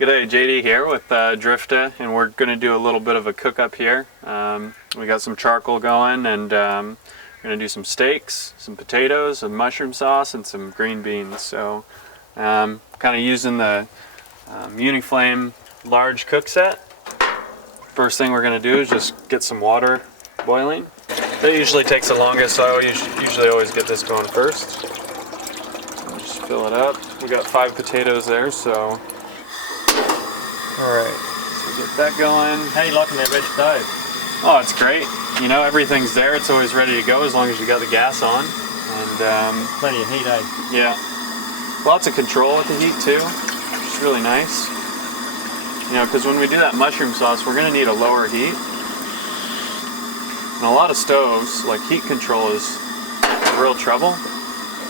G'day, JD here with Drifta, and we're going to do a little bit of a cook up here. We got some charcoal going, and we're going to do some steaks, some potatoes, some mushroom sauce, and some green beans. So kind of using the Uniflame large cook set. First thing we're going to do is just get some water boiling. That usually takes the longest, so I usually always get this going first. Just fill it up. We got 5 potatoes there, so alright, so get that going. How are you liking that red stove? Oh, it's great. You know, everything's there. It's always ready to go as long as you got the gas on. And plenty of heat, eh? Yeah. Lots of control with the heat too, which is really nice. You know, because when we do that mushroom sauce, we're going to need a lower heat. And a lot of stoves, like heat control is real trouble.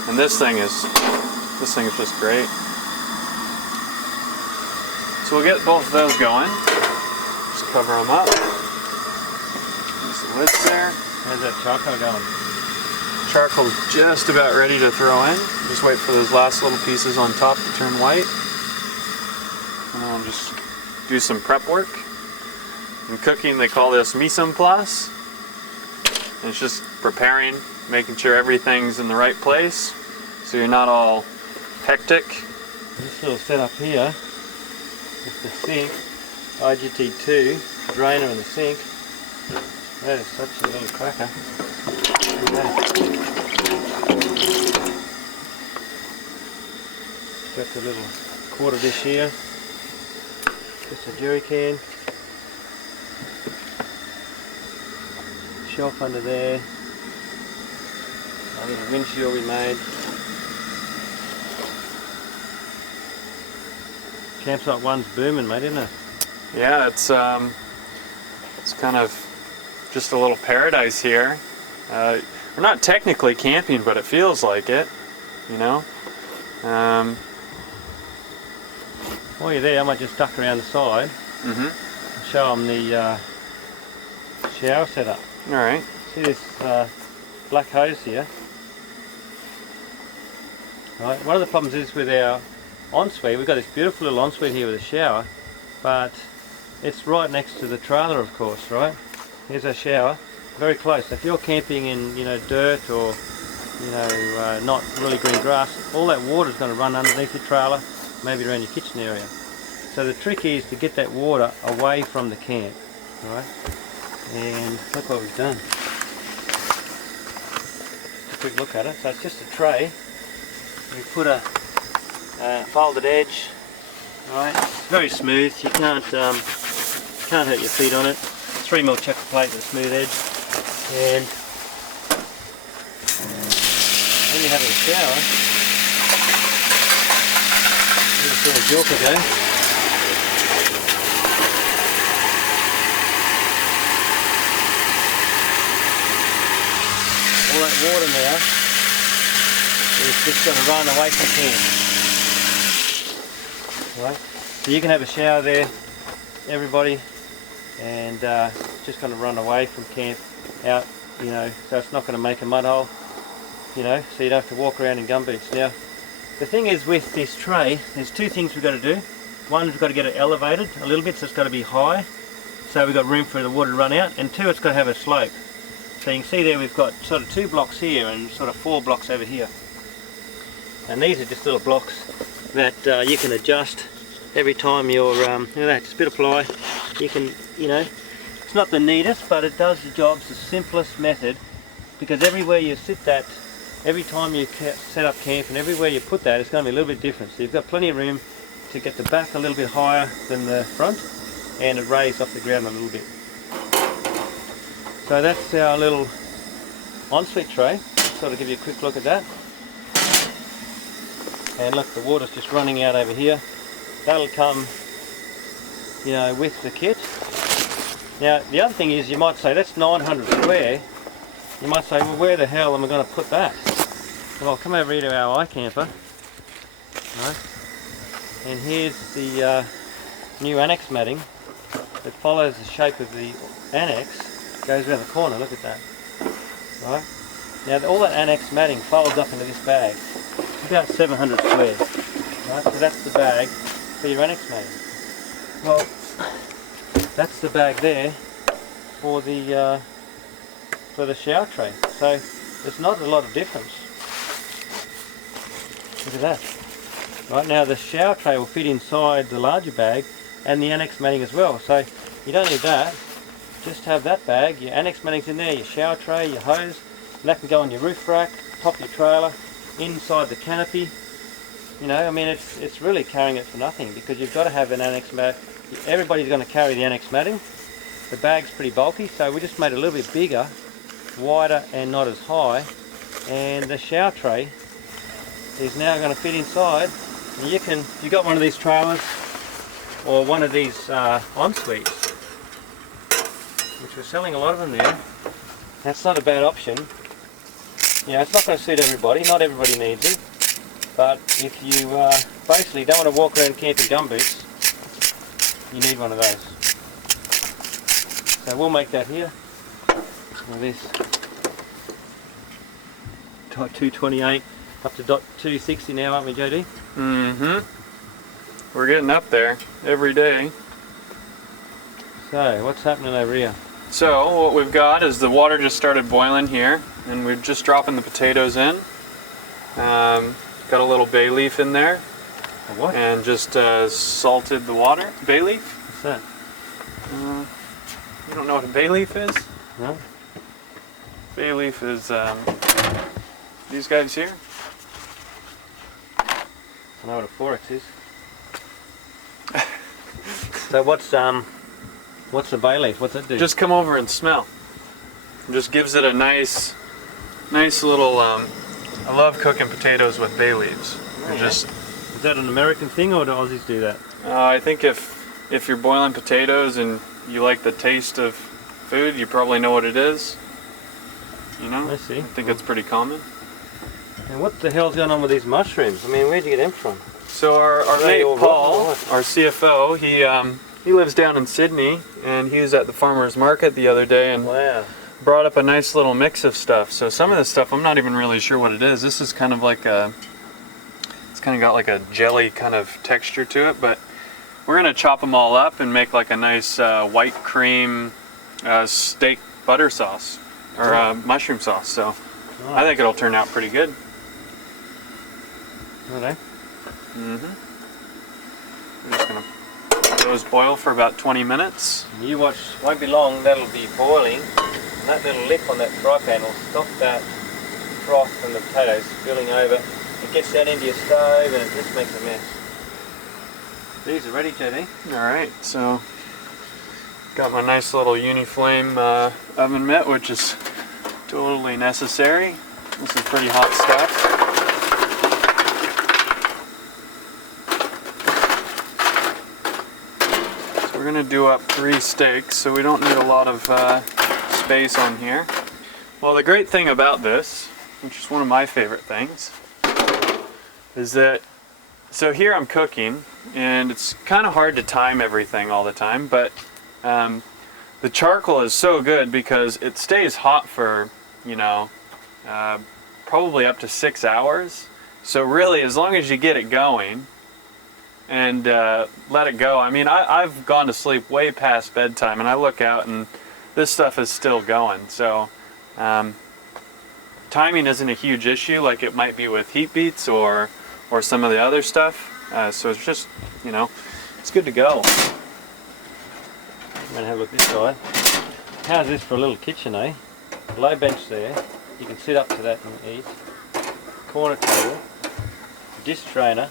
And this thing is just great. So we'll get both of those going. Just cover them up. Use the lids there. How's that charcoal going? Charcoal's just about ready to throw in. Just wait for those last little pieces on top to turn white. And I'll just do some prep work. In cooking, they call this mise en place. And it's just preparing, making sure everything's in the right place, so you're not all hectic. This little setup here. It's the sink, IGT2, drainer in the sink. That is such a little cracker. Look at that. Got the little quarter dish here. Just a jerry can. Shelf under there. A little windshield we made. Campsite 1's booming, mate, isn't it? Yeah, it's kind of just a little paradise here. We're not technically camping, but it feels like it, you know. While you're there, I might just duck around the side and show them the shower setup. All right. See this black hose here? Right. One of the problems is with our ensuite, we've got this beautiful little ensuite here with a shower, but it's right next to the trailer, of course, right? Here's our shower, very close. If you're camping in, you know, dirt or, you know, not really green grass, all that water is going to run underneath your trailer, maybe around your kitchen area. So the trick is to get that water away from the camp, right? And look what we've done. Just a quick look at it. So it's just a tray. We put a folded edge, right? It's very smooth. You can't hurt your feet on it. 3mm checker plate with a smooth edge, and when you're having a shower, you can see a JOOLCA go. All that water now is just going to run away from camp. Right? So you can have a shower there, everybody, and just going to run away from camp out, you know, so it's not going to make a mud hole, you know, so you don't have to walk around in gumboots. Now, the thing is with this tray, there's 2 things we've got to do. One, we've got to get it elevated a little bit, so it's got to be high, so we've got room for the water to run out, and 2, it's got to have a slope. So you can see there we've got sort of 2 blocks here and sort of 4 blocks over here. And these are just little blocks that you can adjust every time you're, look at that, just a bit of ply. You can, you know, it's not the neatest, but it does the job. It's the simplest method, because everywhere you sit that, every time you set up camp and everywhere you put that, it's going to be a little bit different. So you've got plenty of room to get the back a little bit higher than the front, and it raised off the ground a little bit. So that's our little ensuite tray. Sort of give you a quick look at that. And look, the water's just running out over here. That'll come, you know, with the kit. Now, the other thing is, you might say, that's 900 square. You might say, well, where the hell am I going to put that? Well, I'll come over here to our IKAMPER. Right? And here's the new annex matting that follows the shape of the annex. Goes around the corner, look at that. Right? Now, all that annex matting folds up into this bag. It's about 700 square. Right? So that's the bag for your annex matting. Well, that's the bag there for the shower tray. So there's not a lot of difference. Look at that. Right now the shower tray will fit inside the larger bag and the annex matting as well. So you don't need that. Just have that bag, your annex matting's in there, your shower tray, your hose, and that can go on your roof rack, top of your trailer, inside the canopy. You know, I mean, it's really carrying it for nothing, because you've got to have an annex mat. Everybody's going to carry the annex matting. The bag's pretty bulky, so we just made it a little bit bigger, wider and not as high. And the shower tray is now going to fit inside. And you can, if you've got one of these trailers or one of these ENSUITEs, which we're selling a lot of them there, that's not a bad option. You know, it's not going to suit everybody, not everybody needs it. But if you basically don't want to walk around camping gumboots, you need one of those. So we'll make that here with this dot 228 up to dot 260 now, aren't we, JD? We're getting up there every day. So what's happening over here? So what we've got is the water just started boiling here, and we're just dropping the potatoes in. Got a little bay leaf in there. A what? And just salted the water. Bay leaf? What's that? You don't know what a bay leaf is? No? Bay leaf is these guys here. I know what a forex is. So what's the bay leaf? What's that do? Just come over and smell. It just gives it a nice little. I love cooking potatoes with bay leaves. Oh, Just. Is that an American thing, or do Aussies do that? I think if you're boiling potatoes and you like the taste of food, you probably know what it is. You know? I see. I think it's pretty common. And what the hell's going on with these mushrooms? I mean, where'd you get them from? So our They mate all Paul, rotten, our CFO, he lives down in Sydney, and he was at the farmer's market the other day and Wow. brought up a nice little mix of stuff. So some of this stuff I'm not even really sure what it is. This is kind of like it's kind of got like a jelly kind of texture to it, but we're gonna chop them all up and make like a nice white cream steak butter sauce or mushroom sauce. So I think it'll turn out pretty good. Righto. We're just gonna let those boil for about 20 minutes. You watch, won't be long, that'll be boiling, and that little lip on that fry pan will stop that froth from the potatoes spilling over. It gets down into your stove and it just makes a mess. These are ready, JD. Alright, so got my nice little Uniflame oven mitt, which is totally necessary. This is pretty hot stuff. We're going to do up 3 steaks, so we don't need a lot of space on here. Well, the great thing about this, which is one of my favorite things, is that, so here I'm cooking, and it's kind of hard to time everything all the time, but the charcoal is so good because it stays hot for, you know, probably up to 6 hours. So really, as long as you get it going, and let it go. I mean, I've gone to sleep way past bedtime, and I look out and this stuff is still going. So timing isn't a huge issue like it might be with heat beats or some of the other stuff. So it's just, you know, it's good to go. I'm going to have a look this side. How's this for a little kitchen, eh? Low bench there. You can sit up to that and eat. Corner table. Dish strainer.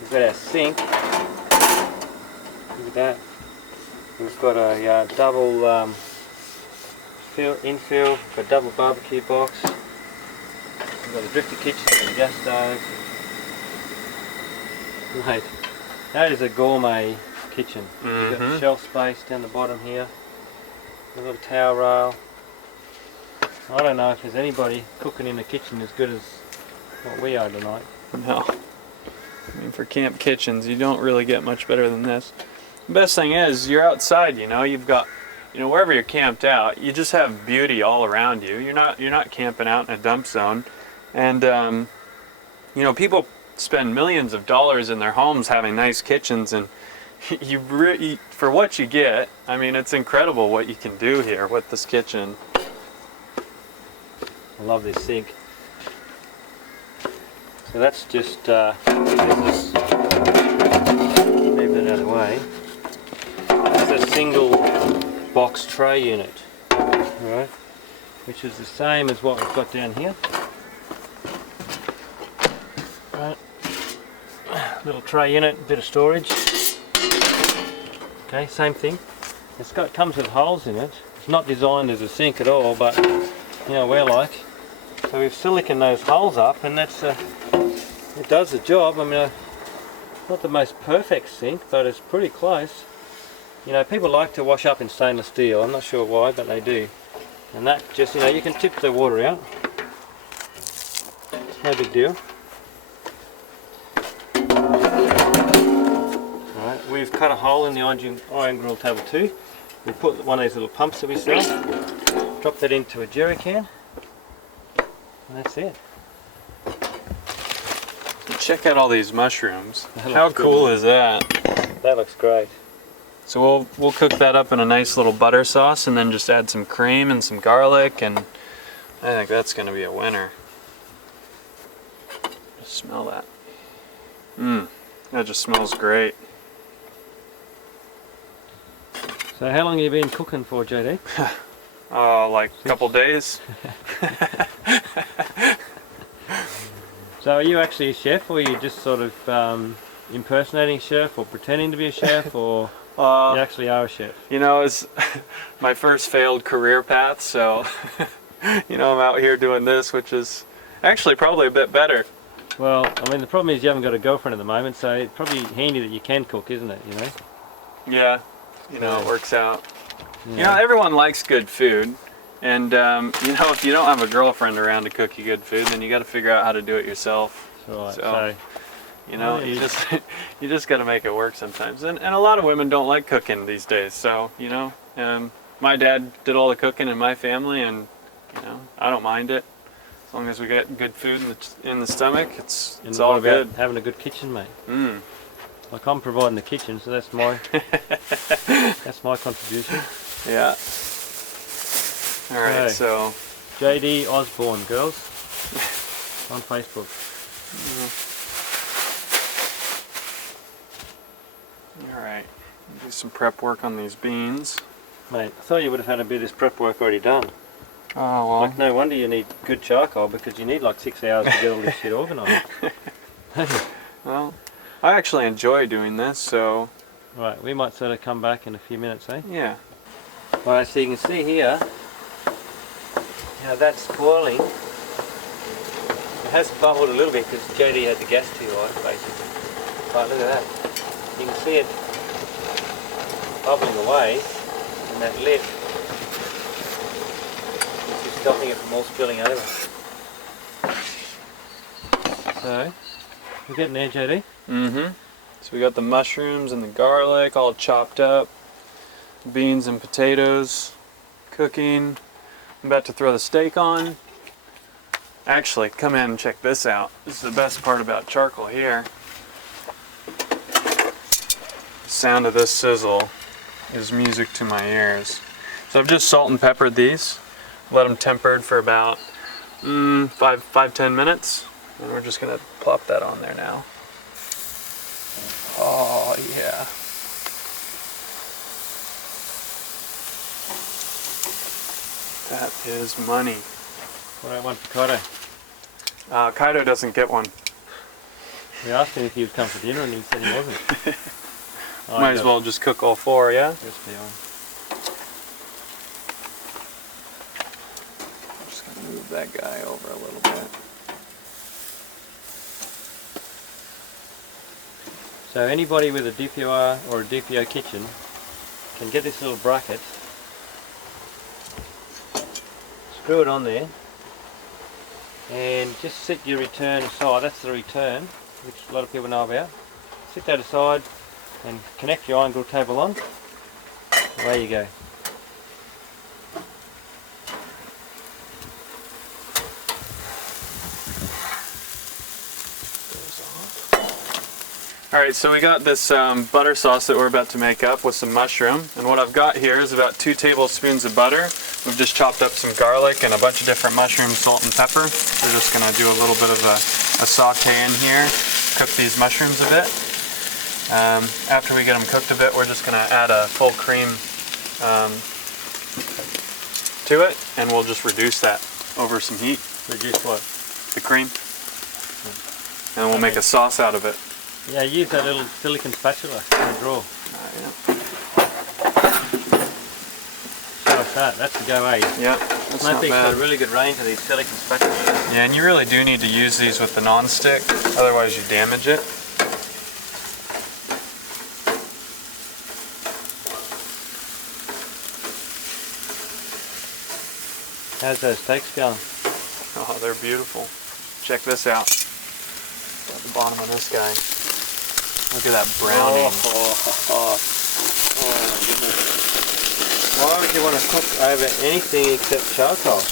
We've got our sink. Look at that. We've got a double infill for a double barbecue box. We've got the Drifta kitchen and the gas stove. Mate, that is a gourmet kitchen. You've got the shelf space down the bottom here. We've got a towel rail. I don't know if there's anybody cooking in the kitchen as good as what we are tonight. No. I mean, for camp kitchens, you don't really get much better than this. The best thing is, you're outside, you know, you've got, you know, wherever you're camped out, you just have beauty all around you. You're not camping out in a dump zone. And, you know, people spend millions of dollars in their homes having nice kitchens, and for what you get, I mean, it's incredible what you can do here with this kitchen. I love this sink. So that's just, move that out of the way. It's a single box tray unit, right? Which is the same as what we've got down here. Right. Little tray unit, bit of storage. Okay, same thing. Comes with holes in it. It's not designed as a sink at all, but you know, we're like. So we've siliconed those holes up, and that's it does the job. I mean, not the most perfect sink, but it's pretty close. You know, people like to wash up in stainless steel. I'm not sure why, but they do. And that just, you know, you can tip the water out. It's no big deal. Alright, we've cut a hole in the iron grill table too. We put one of these little pumps that we sell, drop that into a jerry can, and that's it. Check out all these mushrooms. How cool is that? That looks great. So we'll cook that up in a nice little butter sauce, and then just add some cream and some garlic, and I think that's going to be a winner. Just smell that. That just smells great. So how long have you been cooking for, JD? Like a couple days. So are you actually a chef, or are you just sort of impersonating a chef, or pretending to be a chef, or you actually are a chef? You know, it's my first failed career path, so you know, I'm out here doing this, which is actually probably a bit better. Well, I mean, the problem is you haven't got a girlfriend at the moment, so it's probably handy that you can cook, isn't it, you know? Yeah, you know, it works out. Yeah. You know, everyone likes good food. And, you know, if you don't have a girlfriend around to cook you good food, then you got to figure out how to do it yourself. Right. So you know, you just got to make it work sometimes. And a lot of women don't like cooking these days. So, you know, my dad did all the cooking in my family, and, you know, I don't mind it. As long as we get good food in the stomach, it's all good. Having a good kitchen, mate. Like, I'm providing the kitchen, so that's my that's my contribution. Yeah. All right, so JD Osborne, girls, on Facebook. All right, do some prep work on these beans. Mate, I thought you would have had a bit of this prep work already done. Oh well. Like, no wonder you need good charcoal, because you need like 6 hours to get all this shit organised. Well, I actually enjoy doing this, so. Right, we might sort of come back in a few minutes, eh? Yeah. Alright, so you can see here, how that's boiling. It has bubbled a little bit because JD had the gas too high, basically. Right, look at that. You can see it bubbling away in that lid, which is stopping it from all spilling over. So, we're getting there, JD. So we got the mushrooms and the garlic all chopped up, beans and potatoes cooking. I'm about to throw the steak on. Actually, come in and check this out. This is the best part about charcoal here. The sound of this sizzle is music to my ears. So I've just salt and peppered these. Let them tempered for about 5-10 minutes. And we're just gonna plop that on there now. Oh yeah. That is money. What about one for Kaito? Kaito doesn't get one. We asked him if he would come for dinner and he said he wasn't. Might as well just cook all four, yeah? Yes, we are. I'm just gonna move that guy over a little bit. So anybody with a DPR or a DPO kitchen can get this little bracket, screw it on there, and just set your return aside. That's the return, which a lot of people know about. Set that aside and connect your iron grill table on. Away you go. Alright, so we got this butter sauce that we're about to make up with some mushroom, and what I've got here is about 2 tablespoons of butter. We've just chopped up some garlic and a bunch of different mushrooms, salt and pepper. We're just going to do a little bit of a saute in here, cook these mushrooms a bit. After we get them cooked a bit, we're just going to add a full cream to it, and we'll just reduce that over some heat. Reduce what? The cream. And we'll make a sauce out of it. Yeah, use that little silicone spatula in the drawer. Yeah. Show us that. That's the go, eh? Yeah, that's not Nothing's bad. got a really good range of these silicone spatulas. Yeah, and you really do need to use these with the non-stick, otherwise you damage it. How's those steaks going? Oh, they're beautiful. Check this out. At the bottom of this guy. Look at that browning. Oh my goodness. Why would you want to cook over anything except charcoal?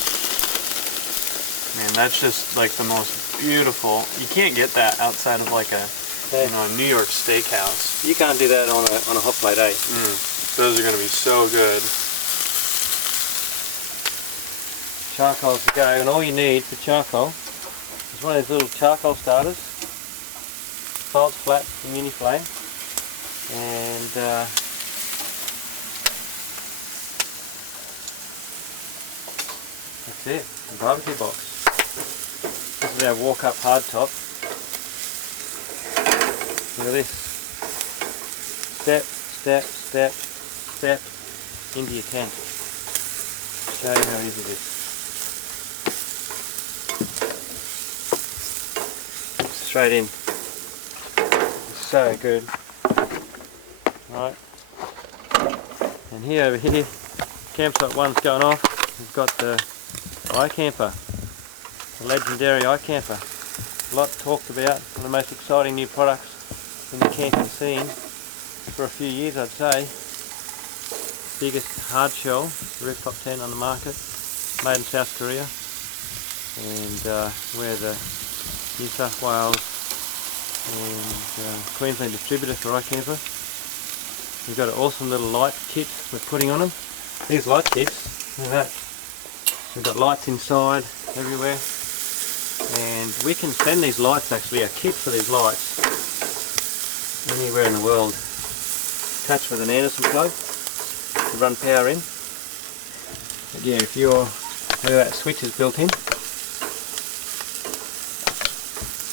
Man, that's just like the most beautiful. You can't get that outside of like a, you know, a New York steakhouse. You can't do that on a hot plate, eh? Those are going to be so good. Charcoal to go, and all you need for charcoal is one of these little charcoal starters. Salt flat from Uniflame, and that's it, a barbecue box. This is our walk-up hardtop. Look at this. Step, step, step, step into your tent. Show you how easy it is. Straight in. So good. Right. And here over here, campsite 1's going off. We've got the IKAMPER, the legendary IKAMPER. A lot talked about, one of the most exciting new products in the camping scene for a few years, I'd say. Biggest hard shell rooftop tent on the market, made in South Korea, and we're the New South Wales and Queensland distributor for IKAMPER. We've got an awesome little light kit we're putting on them. These light kits, look at that. We've got lights inside everywhere, and we can send these lights, actually a kit for these lights, anywhere in the world. Attached with an Anderson plug to run power in. But yeah, if you're, that switch is built in.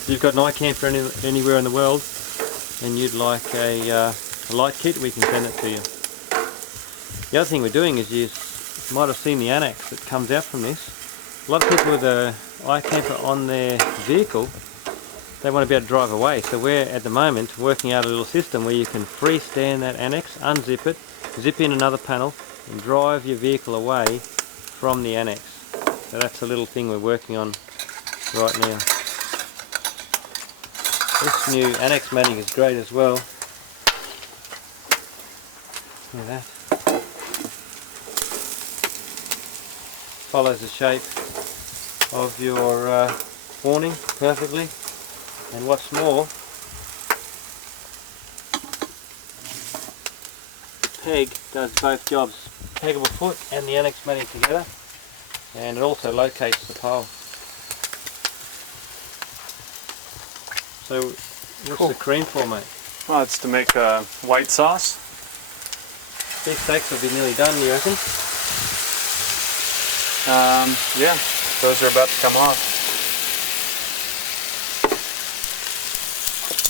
If you've got an IKAMPER anywhere in the world and you'd like a light kit, we can send it to you. The other thing we're doing is, you might have seen the annex that comes out from this. A lot of people with a IKAMPER on their vehicle, they want to be able to drive away. So we're at the moment working out a little system where you can freestand that annex, unzip it, zip in another panel and drive your vehicle away from the annex. So that's a little thing we're working on right now. This new annex mounting is great as well. Look at that. Follows the shape of your awning perfectly. And what's more, peg does both jobs. Peggable foot and the annex mounting together. And it also locates the pole. So, what's the cream for, mate? Well, it's to make white sauce. These steaks will be nearly done, you reckon? Yeah, those are about to come off.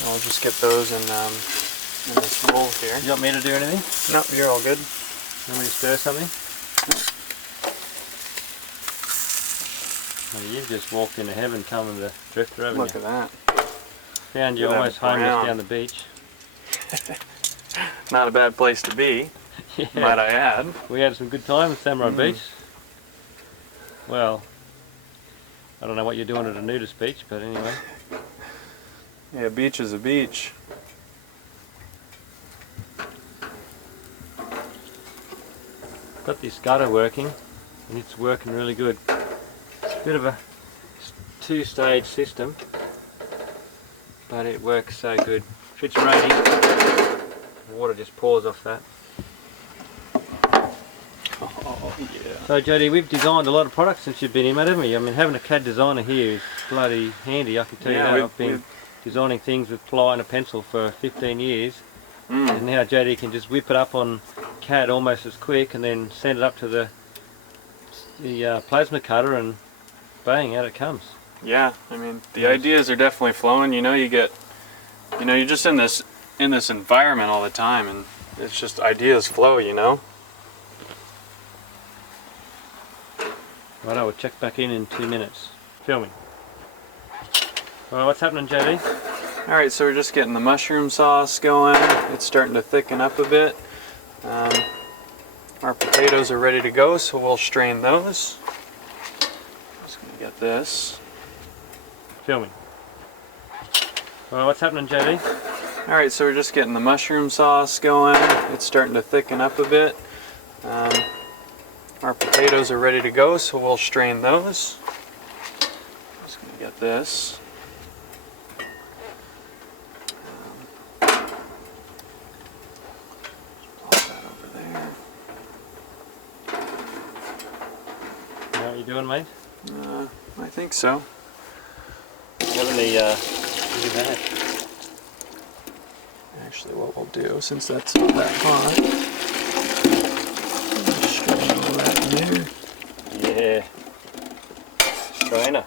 I'll just get those in this bowl here. You want me to do anything? No, you're all good. You want me to stir something? Well, you've just walked into heaven coming to Drifta, haven't Look you? at that. Found you Look at almost that homeless brown. down the beach. Not a bad place to be, Yeah. might I add. We had some good time at Samurai Beach. Well, I don't know what you're doing at a nudist beach, but anyway. Yeah, a beach is a beach. Got this gutter working, and it's working really good. It's a bit of a two-stage system, but it works so good. if it's raining, the water just pours off that. Oh yeah. So Jody, we've designed a lot of products since you've been here, mate, haven't we? I mean, having a CAD designer here is bloody handy, I can tell you that. I've been designing things with ply and a pencil for 15 years. And now JD can just whip it up on CAD almost as quick and then send it up to the plasma cutter and bang, out it comes. Yeah, I mean, the ideas are definitely flowing. You know, you're just in this environment all the time, and it's just ideas flow, you know. Right, I will check back in 2 minutes. Filming. Well, what's happening, JD? Alright, so we're just getting the mushroom sauce going. It's starting to thicken up a bit. Our potatoes are ready to go, so we'll strain those. Just gonna get this. Filming. Well, what's happening, JD? Alright, so we're just getting the mushroom sauce going. It's starting to thicken up a bit. Our potatoes are ready to go, so we'll strain those. Just gonna get this. What you doing, mate? I think so. Having the look at that. Actually, what we'll do, since that's not that hot, stretch all that in there. Yeah. Strainer.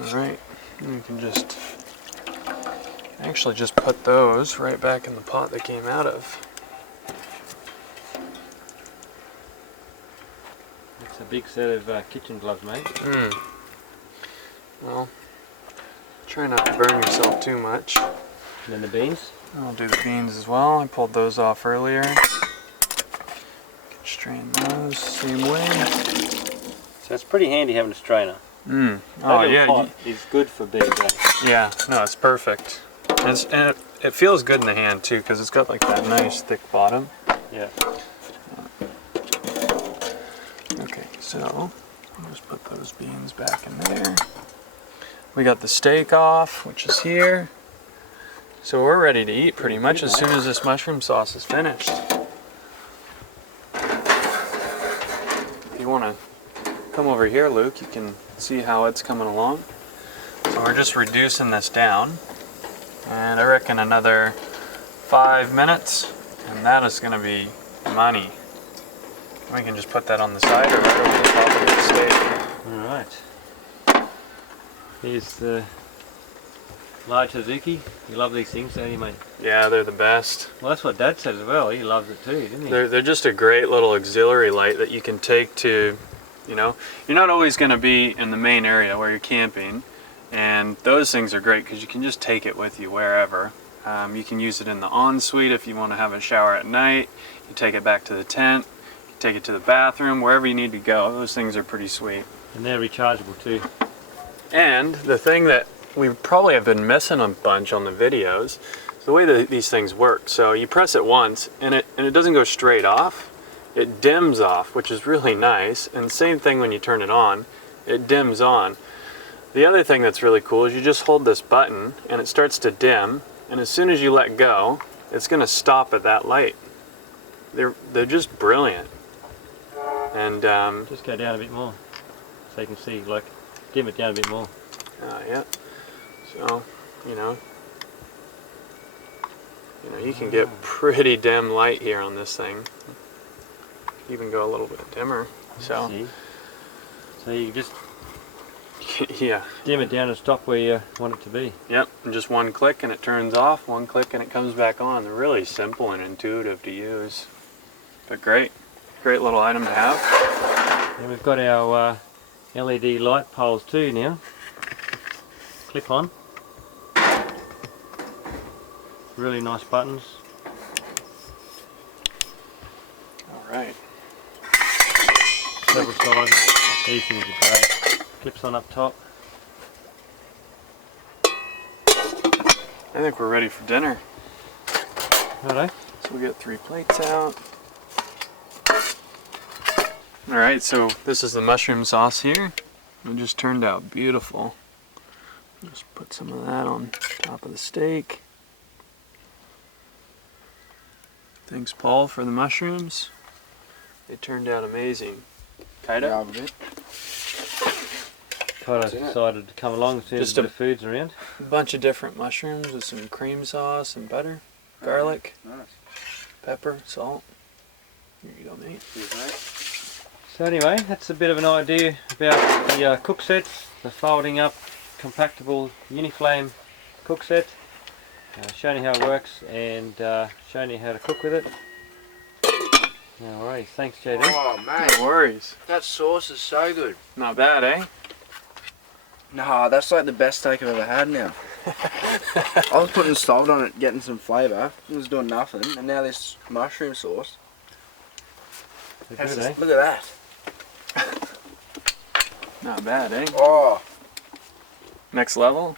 Alright, we can just actually just put those right back in the pot they came out of. It's a big set of kitchen gloves, mate. Well, try not to burn yourself too much. And then the beans. I'll do the beans as well. I pulled those off earlier. Strain those same way. So it's pretty handy having a strainer. Oh yeah, pot is good for BJ. yeah. No, it's perfect. And it feels good in the hand too, because it's got like that nice thick bottom. Yeah. Okay, so I'll just put those beans back in there. We got the steak off, which is here. So we're ready to eat pretty much as soon as this mushroom sauce is finished. If you want to come over here, Luke, you can see how it's coming along. So we're just reducing this down. And I reckon another 5 minutes, and that is going to be money. We can just put that on the side or right over the top of the steak. Alright. Here's the large HOZUKI. You love these things, don't you, mate? Yeah, they're the best. Well, that's what Dad said as well. He loves it too, didn't he? They're just a great little auxiliary light that you can take to, you know, you're not always going to be in the main area where you're camping, and those things are great because you can just take it with you wherever. You can use it in the ensuite if you want to have a shower at night. You take it back to the tent. You take it to the bathroom, wherever you need to go. Those things are pretty sweet. And they're rechargeable too. And the thing that we probably have been missing a bunch on the videos is the way that these things work. So you press it once and it doesn't go straight off. It dims off, which is really nice. And same thing when you turn it on, it dims on. The other thing that's really cool is you just hold this button and it starts to dim, and as soon as you let go, it's going to stop at that light. They're just brilliant. And just go down a bit more so you can see, like, dim it down a bit more. yeah. So, you can get pretty dim light here on this thing. Even go a little bit dimmer. So you just yeah. dim it down and stop where you want it to be. Yep, and just one click and it turns off, one click and it comes back on. They're really simple and intuitive to use. But great little item to have. And we've got our LED light poles too now. Clip on. Really nice buttons. Alright. Several sizes. These things are great. Clips on up top. I think we're ready for dinner. Righto. So we get 3 plates out. Alright, so this is the mushroom sauce here. It just turned out beautiful. Just put some of that on Top of the steak. Thanks, Paul, for the mushrooms. They turned out amazing. Tied up? Grab a bit. Kind of What's in it? decided to come along as soon as Just a a- bit of food's around. A bunch of different mushrooms with some cream sauce and butter, garlic, Nice. pepper, salt. Here you go, mate. Cheers, mate. So anyway, that's a bit of an idea about the cook sets, the folding up, compactable Uniflame Cookset. Showing you how it works and showing you how to cook with it. No worries, thanks JD. Oh, mate. No worries. That sauce is so good. Not bad, eh? Nah, that's like the best steak I've ever had now. I was putting salt on it, getting some flavour. It was doing nothing. And now this mushroom sauce. They're good, eh? Look at that. Not bad, eh? Oh, Next level.